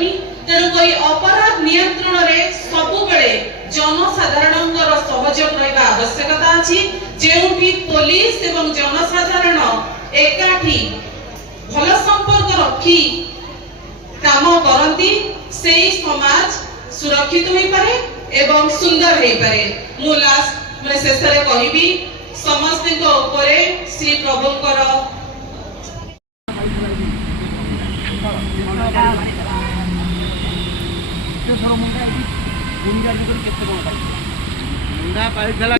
हेबनी। तेणुक अपराध नियंत्रण रे सबु बेले जनसाधारण सहयोग रहा आवश्यकता अछि। जेउठी पुलिस एवं जनसाधारण एकाठी भल संपर्क रखी काम करती से समाज सुरक्षित हो पारे एवं सुंदर हो पारे। मु लास्ट मैं शेष रे कहबी समस्त को ऊपर श्री प्रभुकर मुंडा